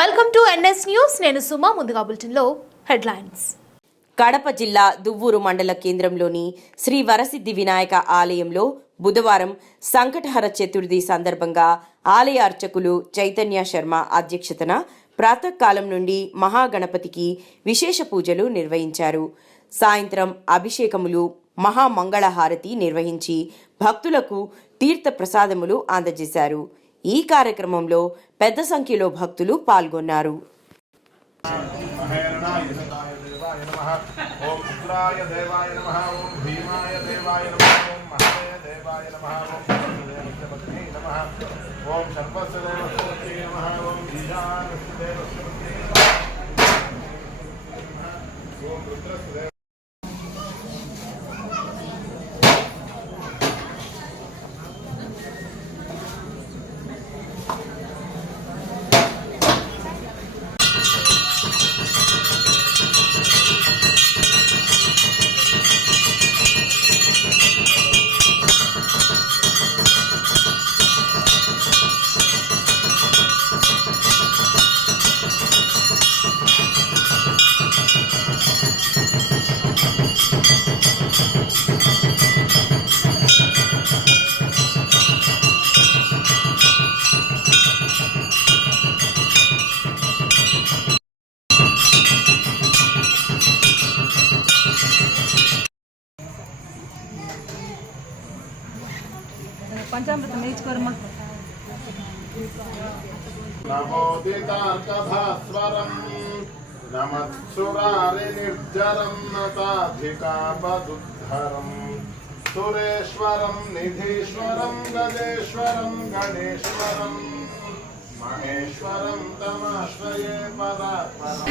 Welcome to NS news. నేను సుమా. ముందుగా బులెటిన్లో హెడ్లైన్స్. కడప జిల్లా దువ్వూరు మండల కేంద్రంలోని శ్రీ వరసిద్ధి వినాయక ఆలయంలో బుధవారం సంకటహర చతుర్థి సందర్భంగా ఆలయ అర్చకులు చైతన్య శర్మ అధ్యక్షతన ప్రాతకాలం నుండి మహాగణపతికి విశేష పూజలు నిర్వహించారు. సాయంత్రం అభిషేకములు, మహామంగళహారతి నిర్వహించి భక్తులకు తీర్థ ప్రసాదములు అందజేశారు. ఈ కార్యక్రమంలో పెద్ద సంఖ్యలో భక్తులు పాల్గొన్నారు. పంచామృతం నేర్చుకోరమ్మా. నమోదితార్కభాస్వరం నమత్సురారి నిర్జరం నతాధికాపదుద్ధరం సురేశ్వరం నిధీశ్వరం గజేశ్వరం గణేశ్వరం మహేశ్వరం తమాశ్రయే పరాత్పరం.